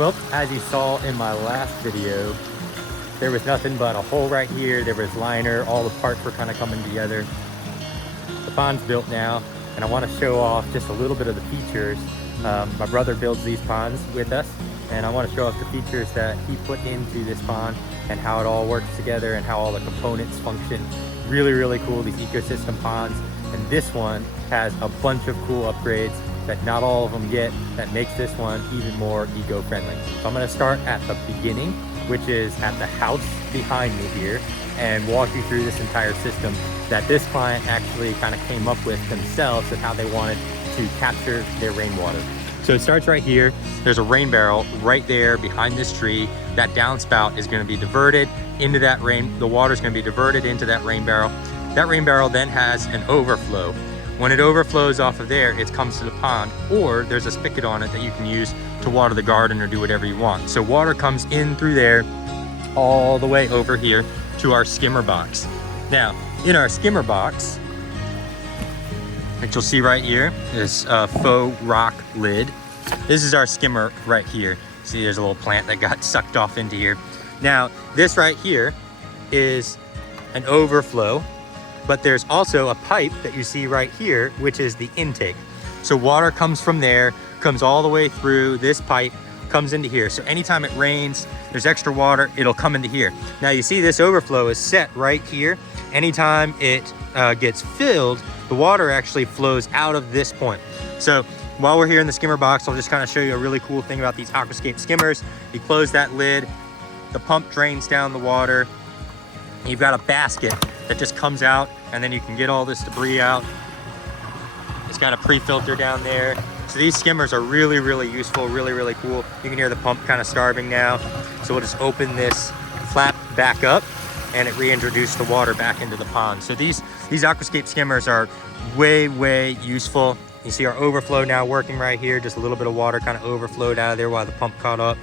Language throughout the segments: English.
Well, as you saw in my last video, there was nothing but a hole right here. There was liner, all the parts were kind of coming together. The pond's built now, and I want to show off just a little bit of the features. My brother builds these ponds with us, and I want to show off the features that he put into this pond and how it all works together and how all the components function. Really, really cool, these ecosystem ponds. And this one has a bunch of cool upgrades that not all of them get, that makes this one even more eco-friendly. So I'm going to start at the beginning, which is at the house behind me here, and walk you through this entire system that this client actually kind of came up with themselves of how they wanted to capture their rainwater. So it starts right here. There's a rain barrel right there behind this tree. That downspout is going to be diverted into that rain. The water is going to be diverted into that rain barrel. That rain barrel then has an overflow. When it overflows off of there, it comes to the pond, or there's a spigot on it that you can use to water the garden or do whatever you want. So water comes in through there all the way over here to our skimmer box. Now, in our skimmer box, like you'll see right here, this faux rock lid. This is our skimmer right here. See, there's a little plant that got sucked off into here. Now, this right here is an overflow, but there's also a pipe that you see right here, which is the intake. So water comes from there, comes all the way through this pipe, comes into here. So anytime it rains, there's extra water, it'll come into here. Now you see this overflow is set right here. Anytime it gets filled, the water actually flows out of this point. So while we're here in the skimmer box, I'll just kind of show you a really cool thing about these Aquascape skimmers. You close that lid, the pump drains down the water. You've got a basket that just comes out, and then you can get all this debris out. It's got a pre-filter down there. So these skimmers are really, really useful, really, really cool. You can hear the pump kind of starving now. So we'll just open this flap back up, and it reintroduced the water back into the pond. So these Aquascape skimmers are way, way useful. You see our overflow now working right here. Just a little bit of water kind of overflowed out of there while the pump caught up.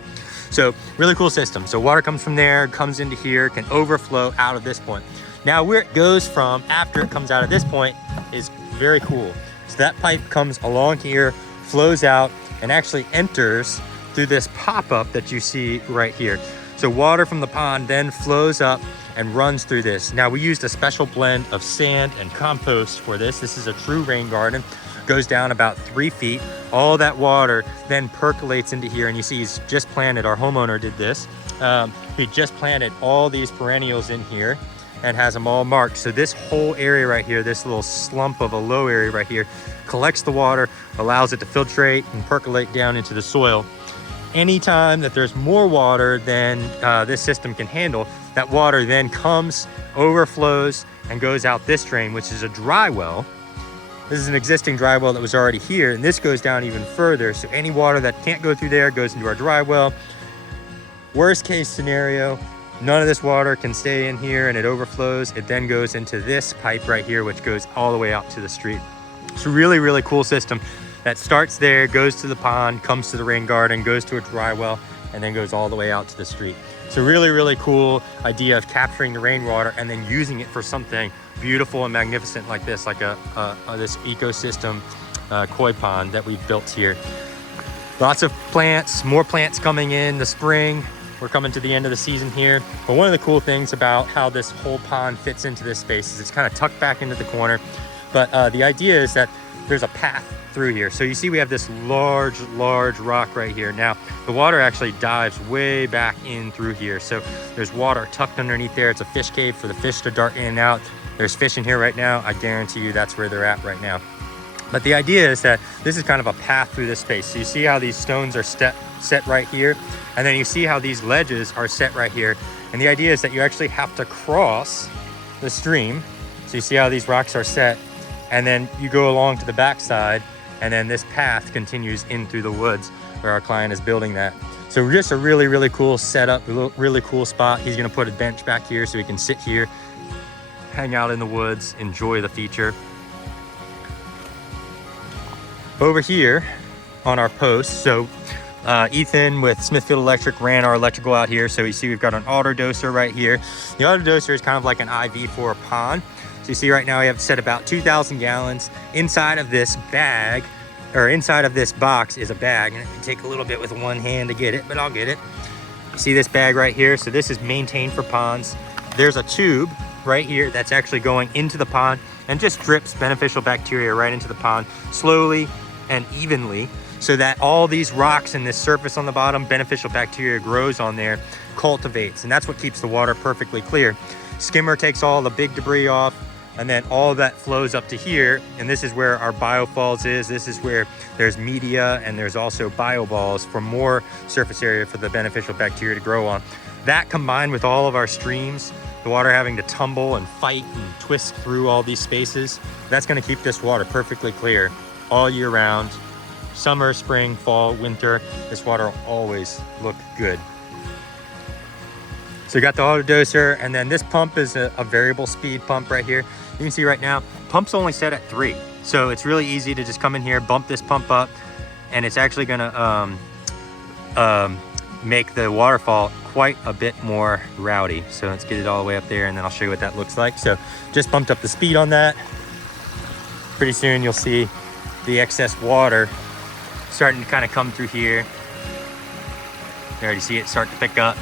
So really cool system. So water comes from there, comes into here, can overflow out of this point. Now where it goes from after it comes out of this point is very cool. So that pipe comes along here, flows out, and actually enters through this pop-up that you see right here. So water from the pond then flows up and runs through this. Now we used a special blend of sand and compost for this. This is a true rain garden. Goes down about 3 feet. All that water then percolates into here, and you see he's just planted, our homeowner did this. He just planted all these perennials in here and has them all marked. So this whole area right here, this little slump of a low area right here, collects the water, allows it to filtrate and percolate down into the soil. Anytime that there's more water than this system can handle, that water then comes, overflows, and goes out this drain, which is a dry well. This is an existing dry well that was already here, and this goes down even further. So any water that can't go through there goes into our dry well. Worst case scenario, none of this water can stay in here and it overflows. It then goes into this pipe right here, which goes all the way out to the street. It's a really, really cool system that starts there, goes to the pond, comes to the rain garden, goes to a dry well, and then goes all the way out to the street. So really, really cool idea of capturing the rainwater and then using it for something beautiful and magnificent like this, like this ecosystem koi pond that we've built here. Lots of plants, more plants coming in the spring. We're coming to the end of the season here. But one of the cool things about how this whole pond fits into this space is it's kind of tucked back into the corner. But the idea is that there's a path through here. So you see we have this large rock right here. Now the water actually dives way back in through here. So there's water tucked underneath there. It's a fish cave for the fish to dart in and out. There's fish in here right now. I guarantee you that's where they're at right now. But the idea is that this is kind of a path through this space. So you see how these stones are set right here, and then you see how these ledges are set right here. And the idea is that you actually have to cross the stream. So you see how these rocks are set, and then you go along to the backside, and then this path continues in through the woods where our client is building that. So just a really, really cool setup, a really cool spot. He's gonna put a bench back here so he can sit here, hang out in the woods, enjoy the feature. Over here on our post, so Ethan with Smithfield Electric ran our electrical out here. So you see we've got an AutoDoser right here. The AutoDoser is kind of like an IV for a pond. So you see right now we have set about 2,000 gallons inside of this bag or inside of this box is a bag, and it can take a little bit with one hand to get it, but I'll get it. You see this bag right here? So this is maintained for ponds. There's a tube right here that's actually going into the pond and just drips beneficial bacteria right into the pond slowly and evenly, so that all these rocks and this surface on the bottom, beneficial bacteria grows on there, cultivates, and that's what keeps the water perfectly clear. Skimmer takes all the big debris off, and then all of that flows up to here, and this is where our biofalls is. This is where there's media, and there's also bioballs for more surface area for the beneficial bacteria to grow on. That combined with all of our streams, the water having to tumble and fight and twist through all these spaces, that's gonna keep this water perfectly clear all year round. Summer, spring, fall, winter, this water will always look good. So we got the AutoDoser, and then this pump is a variable speed pump right here. You can see right now, pump's only set at 3. So it's really easy to just come in here, bump this pump up, and it's actually gonna make the waterfall quite a bit more rowdy. So let's get it all the way up there, and then I'll show you what that looks like. So just bumped up the speed on that. Pretty soon you'll see the excess water starting to kind of come through here. You already see it start to pick up.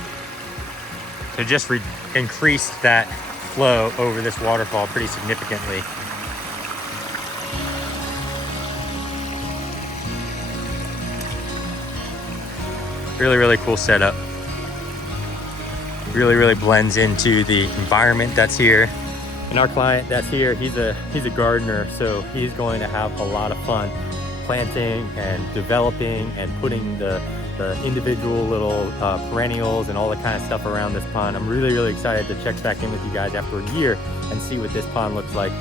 So just increased that flow over this waterfall pretty significantly. Really, really cool setup. Really, really blends into the environment that's here. And our client that's here, he's a gardener, so he's going to have a lot of fun planting and developing and putting the individual little perennials and all the kind of stuff around this pond. I'm really, really excited to check back in with you guys after a year and see what this pond looks like.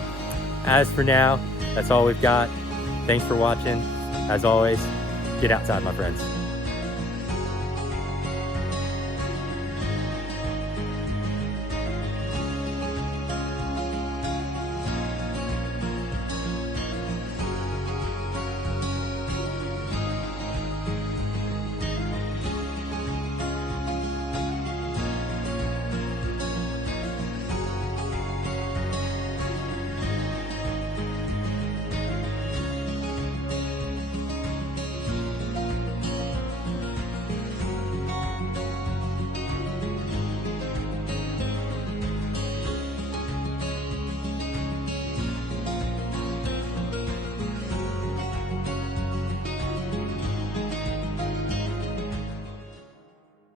As for now, that's all we've got. Thanks for watching. As always, get outside, my friends.